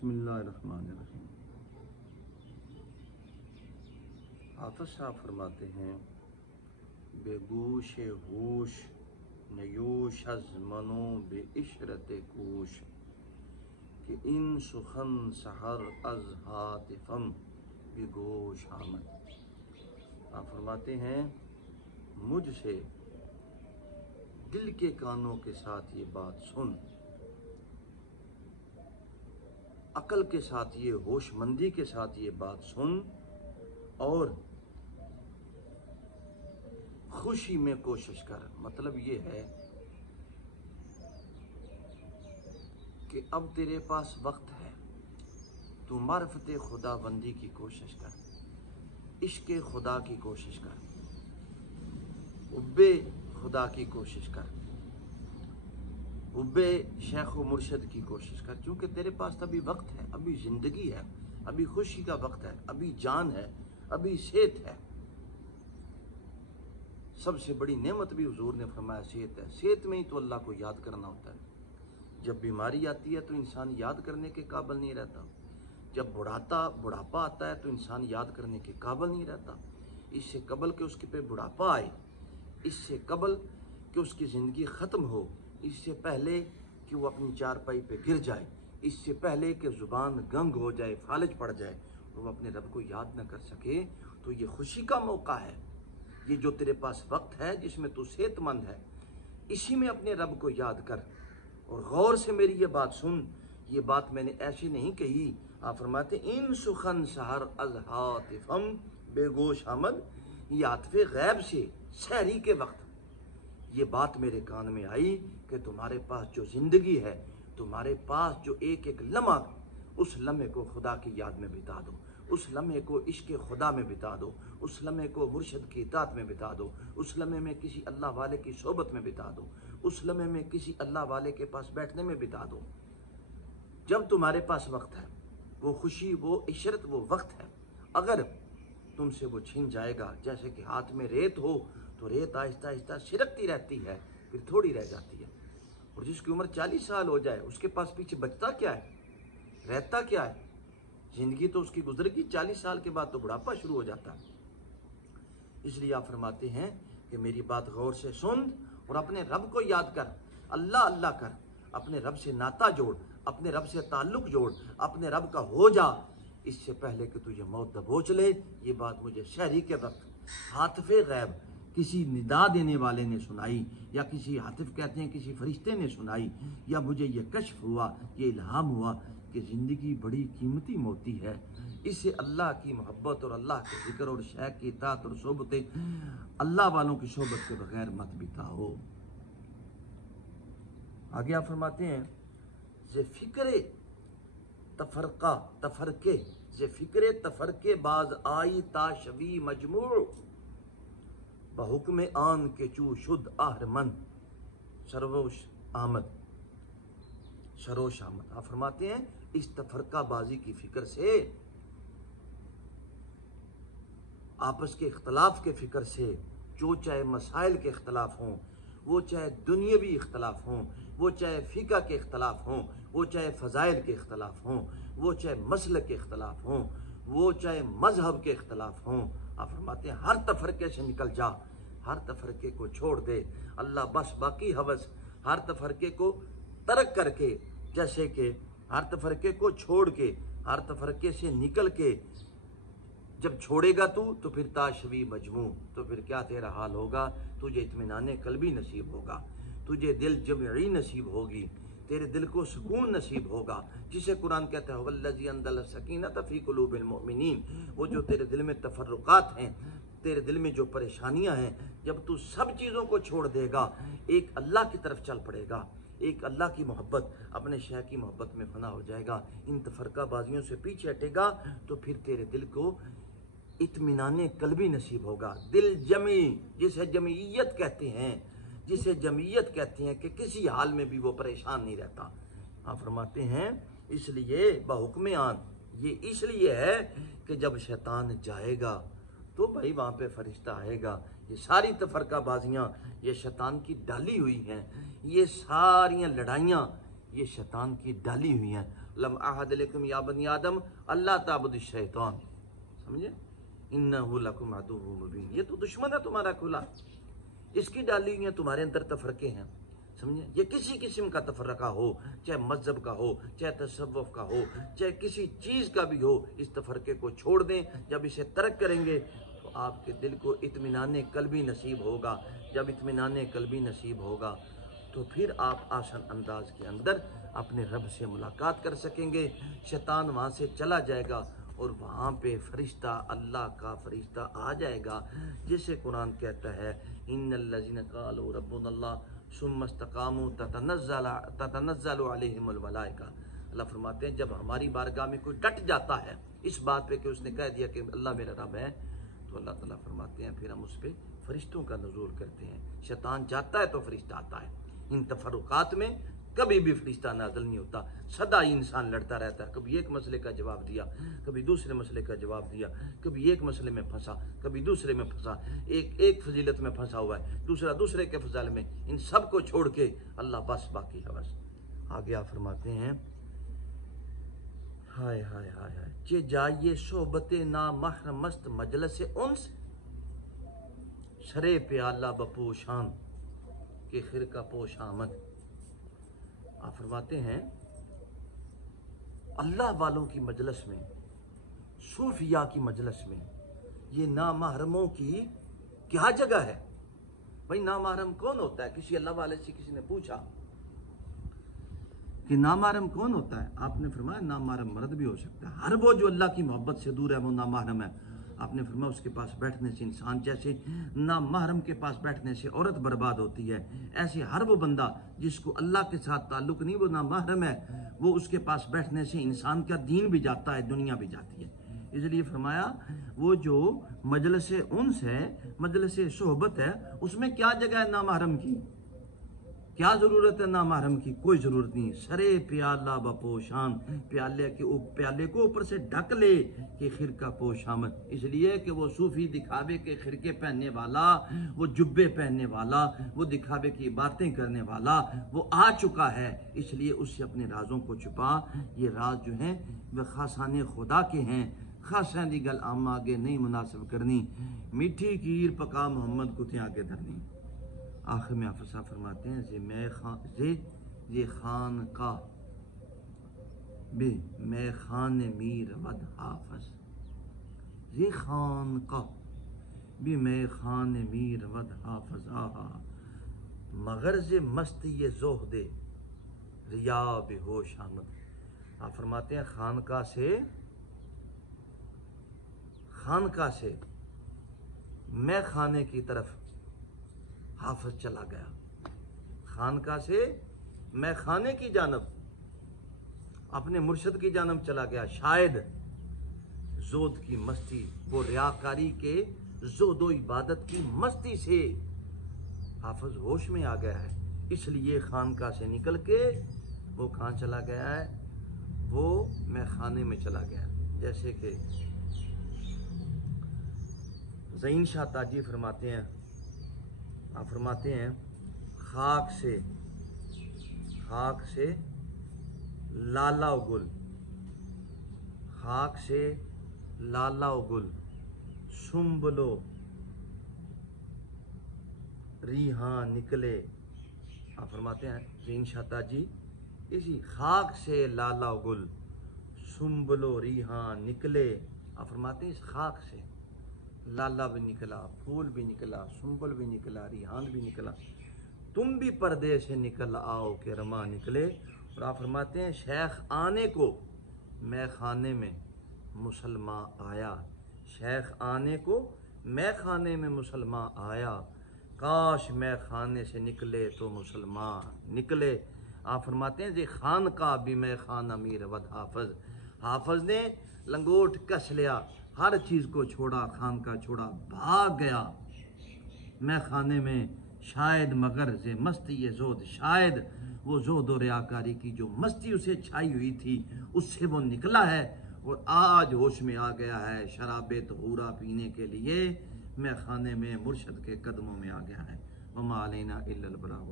بسم اللہ الرحمن الرحیم۔ حافظ صاحب فرماتے ہیں بے گوش ہوش نیوش از منو بے عشرت کوش کہ ان سخن سحر از ہاتفم بے گوش آمد۔ آپ فرماتے ہیں مجھ سے دل کے کانوں کے ساتھ یہ بات سن، عقل کے ساتھ یہ ہوش مندی کے ساتھ یہ بات سن، اور خوشی میں کوشش کر۔ مطلب یہ ہے کہ اب تیرے پاس وقت ہے، تو معرفت خدا بندی کی کوشش کر، عشق خدا کی کوشش کر، حب خدا کی کوشش کر، حب شیخ و مرشد کی کوشش کر، چونکہ تیرے پاس ابھی وقت ہے، ابھی زندگی ہے، ابھی خوشی کا وقت ہے، ابھی جان ہے، ابھی صحت ہے۔ سب سے بڑی نعمت بھی حضور نے فرمایا صحت ہے۔ صحت میں ہی تو اللہ کو یاد کرنا ہوتا ہے۔ جب بیماری آتی ہے تو انسان یاد کرنے کے قابل نہیں رہتا، جب بڑھاپا آتا ہے تو انسان یاد کرنے کے قابل نہیں رہتا۔ اس سے قبل کہ اس کے پہ بڑھاپا آئے، اس سے قبل کہ اس کی زندگی ختم ہو، اس سے پہلے کہ وہ اپنی چارپائی پہ گر جائے، اس سے پہلے کہ زبان گنگ ہو جائے، فالج پڑ جائے، وہ اپنے رب کو یاد نہ کر سکے، تو یہ خوشی کا موقع ہے۔ یہ جو تیرے پاس وقت ہے جس میں تو صحت مند ہے، اسی میں اپنے رب کو یاد کر، اور غور سے میری یہ بات سن۔ یہ بات میں نے ایسے نہیں کہی۔ آپ فرماتے ان سخن سحر از ہاتفم بے گوش آمد، یہ عاطف غیب سے سحری کے وقت یہ بات میرے کان میں آئی کہ تمہارے پاس جو زندگی ہے، تمہارے پاس جو ایک ایک لمحہ، اس لمحے کو خدا کی یاد میں بتا دو، اس لمحے کو عشق خدا میں بتا دو، اس لمحے کو مرشد کی اطاعت میں بتا دو، اس لمحے میں کسی اللہ والے کی صحبت میں بتا دو، اس لمحے میں کسی اللہ والے کے پاس بیٹھنے میں بتا دو۔ جب تمہارے پاس وقت ہے، وہ خوشی، وہ عشرت، وہ وقت ہے۔ اگر تم سے وہ چھن جائے گا، جیسے کہ ہاتھ میں ریت ہو تو ریت آہستہ آہستہ سرکتی رہتی ہے، پھر تھوڑی رہ جاتی ہے، اور جس کی عمر 40 سال ہو جائے اس کے پاس پیچھے بچتا کیا ہے، رہتا کیا ہے؟ زندگی تو اس کی گزر گئی، 40 سال کے بعد تو بڑھاپا شروع ہو جاتا ہے۔ اس لیے آپ فرماتے ہیں کہ میری بات غور سے سن اور اپنے رب کو یاد کر، اللہ اللہ کر، اپنے رب سے ناطہ جوڑ، اپنے رب سے تعلق جوڑ، اپنے رب کا ہو جا، اس سے پہلے کہ تجھے موت دبوچ لے۔ یہ بات مجھے شہری کے وقت ہاتف غیب کسی ندا دینے والے نے سنائی، یا کسی ہاتف کہتے ہیں کسی فرشتے نے سنائی، یا مجھے یہ کشف ہوا، یہ الہام ہوا کہ زندگی بڑی قیمتی موتی ہے، اسے اللہ کی محبت اور اللہ کے ذکر اور شیخ کی اطاعت اور صحبت اللہ والوں کی صحبت کے بغیر مت بتاؤ۔ آگے آپ فرماتے ہیں ز فکر تفرقے باز آئی تا شوی مجموع بحکم آن کے چو شد آہرمن سروش آمد۔ آپ فرماتے ہیں اس تفرقہ بازی کی فکر سے، آپس کے اختلاف کے فکر سے، جو چاہے مسائل کے اختلاف ہوں، وہ چاہے دنیاوی اختلاف ہوں، وہ چاہے فقہ کے اختلاف ہوں، وہ چاہے فضائل کے اختلاف ہوں، وہ چاہے مسلک کے اختلاف ہوں، وہ چاہے مذہب کے اختلاف ہوں، آپ فرماتے ہیں ہر تفرقے سے نکل جا، ہر تفرقے کو چھوڑ دے، اللہ بس باقی حوث، ہر تفرقے کو ترک کر کے، جیسے کہ ہر تفرقے کو چھوڑ کے، ہر تفرقے سے نکل کے جب چھوڑے گا تو پھر تاشوی مجموع، تو پھر کیا تیرا حال ہوگا؟ تجھے اطمینان قلبی نصیب ہوگا، تجھے دل جمعی نصیب ہوگی، تیرے دل کو سکون نصیب ہوگا، جسے قرآن کہتا ہے وَالَّذِي أَنزَلَ السَّكِينَةَ فِي قُلُوبِ الْمُؤْمِنِينَ۔ وہ جو تیرے دل میں تفرقات ہیں، تیرے دل میں جو پریشانیاں ہیں، جب تو سب چیزوں کو چھوڑ دے گا، ایک اللہ کی طرف چل پڑے گا، ایک اللہ کی محبت، اپنے شیخ کی محبت میں فنا ہو جائے گا، ان تفرقہ بازیوں سے پیچھے ہٹے گا، تو پھر تیرے دل کو اطمینان قلبی نصیب ہوگا، دل جمعی، جسے جمعیت کہتے ہیں کہ کسی حال میں بھی وہ پریشان نہیں رہتا۔ آپ فرماتے ہیں اس لیے بحکم آن، یہ اس لیے ہے کہ جب شیطان جائے گا تو بھائی وہاں پہ فرشتہ آئے گا۔ یہ ساری تفرقہ بازیاں یہ شیطان کی ڈالی ہوئی ہیں، یہ ساریاں لڑائیاں یہ شیطان کی ڈالی ہوئی ہیں۔ لم اعہد لکم یا بنی آدم اللہ تعبدوا الشیطان، سمجھے، انہ لکم عدو مبین، یہ تو دشمن ہے تمہارا کھلا، اس کی ڈالی ہوئی ہیں تمہارے اندر تفرقے ہیں، سمجھے، یہ کسی قسم کا تفرقہ ہو، چاہے مذہب کا ہو، چاہے تصوف کا ہو، چاہے کسی چیز کا بھی ہو، اس تفرقے کو چھوڑ دیں۔ جب اسے ترک کریں گے تو آپ کے دل کو اطمینان قلبی نصیب ہوگا، جب اطمینان قلبی نصیب ہوگا تو پھر آپ آسان انداز کے اندر اپنے رب سے ملاقات کر سکیں گے، شیطان وہاں سے چلا جائے گا اور وہاں پہ فرشتہ، اللہ کا فرشتہ آ جائے گا، جسے قرآن کہتا ہے ان الذین قالوا ربنا اللہ ثم استقاموا تتنزل علیہم الملائکہ۔ اللہ فرماتے ہیں جب ہماری بارگاہ میں کوئی ڈٹ جاتا ہے اس بات پہ کہ اس نے کہہ دیا کہ اللہ میرا رب ہے، تو اللہ تعالیٰ فرماتے ہیں پھر ہم اس پہ فرشتوں کا نزول کرتے ہیں، شیطان جاتا ہے تو فرشتہ آتا ہے۔ ان تفرقات میں کبھی بھی فرشتہ نازل نہیں ہوتا، سدا ہی انسان لڑتا رہتا ہے، کبھی ایک مسئلے کا جواب دیا، کبھی دوسرے مسئلے کا جواب دیا، کبھی ایک مسئلے میں پھنسا، کبھی دوسرے میں پھنسا، ایک فضیلت میں پھنسا ہوا ہے، دوسرا دوسرے کے فضائل میں، ان سب کو چھوڑ کے اللہ بس باقی ہے بس۔ آگے آپ فرماتے ہیں ہائے ہائے ہائے ہائے چہ جائیے صحبت نامحرم مست مجلس انس، شرے پیالہ بپوشان کہ خرقہ پوش آمد۔ آپ فرماتے ہیں اللہ والوں کی مجلس میں، صوفیاء کی مجلس میں یہ نامحرموں کی کیا جگہ ہے؟ بھائی نامحرم کون ہوتا ہے؟ کسی اللہ والے سے کسی نے پوچھا کہ نامحرم کون ہوتا ہے؟ آپ نے فرمایا نامحرم مرد بھی ہو سکتا ہے، ہر وہ جو اللہ کی محبت سے دور ہے وہ نامحرم ہے۔ آپ نے فرمایا اس کے پاس بیٹھنے سے انسان، جیسے نامحرم کے پاس بیٹھنے سے عورت برباد ہوتی ہے، ایسے ہر وہ بندہ جس کو اللہ کے ساتھ تعلق نہیں وہ نامحرم ہے، وہ اس کے پاس بیٹھنے سے انسان کا دین بھی جاتا ہے، دنیا بھی جاتی ہے۔ اس لیے فرمایا وہ جو مجلس انس ہے، مجلس صحبت ہے، اس میں کیا جگہ ہے نامحرم کی؟ کیا ضرورت ہے نامحرم کی؟ کوئی ضرورت نہیں۔ سرے پیالہ بپوشان، پیالے کو اوپر سے ڈھک لے کہ خرقہ پوش آمد، اس لیے کہ وہ صوفی دکھاوے کے خرقے پہننے والا، وہ جبے پہننے والا، وہ دکھاوے کی باتیں کرنے والا وہ آ چکا ہے، اس لیے اس سے اپنے رازوں کو چھپا۔ یہ راز جو ہیں وہ خاصان خدا کے ہیں، خاصان دی گل عام آگے نہیں مناسب کرنی، میٹھی کھیر پکا محمد کو تھے آگے دھرنی۔ آخر میں حافظ صاحب فرماتے ہیں یہ خان کا بے میں خان میر ود حافظ، یہ خان کا بے میں خان میر ود حافظ، آہا مغرض مست یہ زہد ریا بے ہوش آمد۔ آپ فرماتے ہیں خانقاہ سے میں خانے کی طرف حافظ چلا گیا، خانقاہ سے میں خانے کی جانب اپنے مرشد کی جانب چلا گیا، شاید زہد کی مستی، وہ ریاکاری کے زہد و عبادت کی مستی سے حافظ ہوش میں آ گیا ہے، اس لیے خانقاہ سے نکل کے وہ کہاں چلا گیا ہے؟ وہ میں خانے میں چلا گیا۔ جیسے کہ زین شاہ تاجی فرماتے ہیں، آپ فرماتے ہیں خاک سے لالا گل، خاک سے لالا گل سنبلو ریحاں نکلے۔ آپ فرماتے ہیں زین شاہ تاجی اسی خاک سے لالا گل سنبلو ریحاں نکلے، آپ فرماتے ہیں اس خاک سے لالا بھی نکلا، پھول بھی نکلا، سنبل بھی نکلا، ریحان بھی نکلا، تم بھی پردے سے نکل آؤ کہ رما نکلے۔ اور آپ فرماتے ہیں شیخ آنے کو میں خانے میں مسلمان آیا، شیخ آنے کو میں خانے میں مسلمان آیا، کاش میں خانے سے نکلے تو مسلمان نکلے۔ آپ فرماتے ہیں جی خان کا بھی میں خان امیر ود حافظ، حافظ نے لنگوٹ کس لیا، ہر چیز کو چھوڑا، خان کا چھوڑا، بھاگ گیا میں خانے میں، شاید مغرض مستی یہ زہد، شاید وہ زہد و ریاکاری کی جو مستی اسے چھائی ہوئی تھی اس سے وہ نکلا ہے اور آج ہوش میں آ گیا ہے، شراب طہورا پینے کے لیے میں خانے میں مرشد کے قدموں میں آ گیا ہے۔ وما علینا الا البلاغ۔